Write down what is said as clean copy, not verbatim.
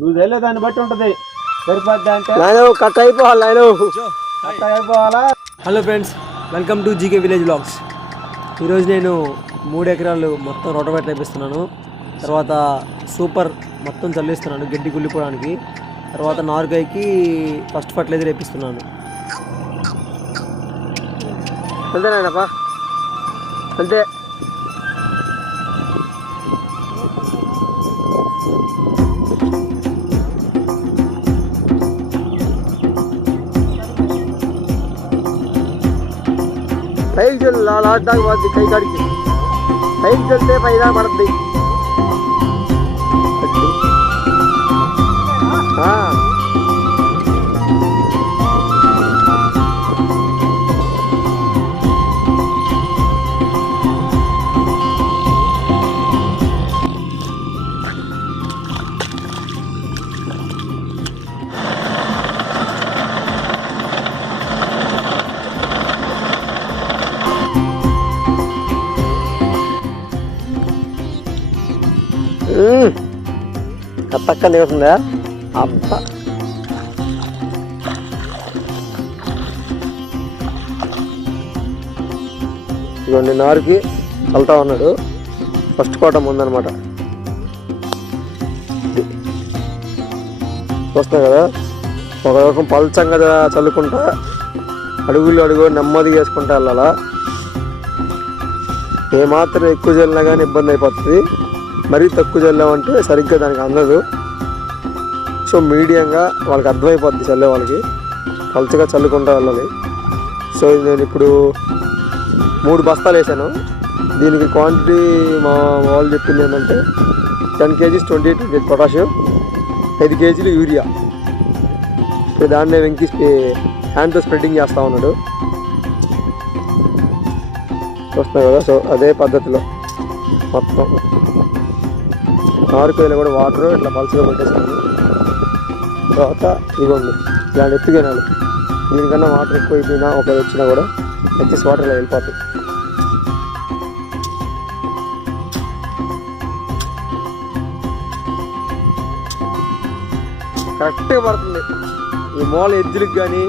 నువ్వు వెళ్ళే దాన్ని బట్టి ఉంటుంది. సరిపోద్ది అంటే కట్ అయిపోవాలి. కట్ అయిపోవాలా. Hello friends, welcome to GK village vlogs. ఈరోజు నేను 3 ఎకరాలు మొత్తం రోటవేటర్ వేపిస్తున్నాను. తర్వాత సూపర్ మొత్తం చల్లిస్తున్నాను గడ్డి గుల్లిపోవడానికి. తర్వాత నార్గాయకి ఫస్ట్ ఫర్టిలైజర్ వేపిస్తున్నాను. అంతేనాయనప్పా, అంతే. పైకి చల్లు, లాస్ట్ దాకా పడుతుంది. కై కాడికి పైకి చల్లితే పైదా పడుతుంది. పక్క దిగుతుందా అబ్బా. ఇవన్నీ నారుకి చల్లుతా ఉన్నాడు. ఫస్ట్ కోట ఉందన్నమాట. చూస్తున్నావు కదా, ఒక రకం పల్చంగా చల్లుకుంటా అడుగులు అడుగు నెమ్మదిగా వేసుకుంటా వెళ్ళాలా. ఏమాత్రం ఎక్కువ చల్లినా కానీ ఇబ్బంది అయిపోతుంది. మరీ తక్కువ చల్లామంటే సరిగ్గా దానికి అందదు. సో మీడియంగా వాళ్ళకి అర్థమైపోద్ది చల్లే వాళ్ళకి, పలుచగా చల్లుకుంటూ వెళ్ళాలి. సో నేను ఇప్పుడు 3 బస్తాలు వేసాను. దీనికి క్వాంటిటీ మా వాళ్ళు చెప్పింది ఏంటంటే 10 kgs 20 potassium, 5 kg urea. So దాన్నే వెంకి హ్యాండ్తో స్ప్రెడ్డింగ్ చేస్తూ ఉన్నాడు. చూస్తున్నావు కదా. సో అదే పద్ధతిలో మొత్తం నారుకాయలు కూడా వాటర్ ఇట్లా పలుచగా పెట్టేసాను. తర్వాత ఇవ్వండి ఇలాంటి ఎత్తుకెనాలి. దీనికన్నా వాటర్ ఎక్కువ అయిపోయినా ఒకరు వచ్చినా కూడా ఎక్సెస్ వాటర్ ఇలా వెళ్ళిపోతుంది. కరెక్ట్గా పడుతుంది. ఈ మూల ఎద్దులకు కానీ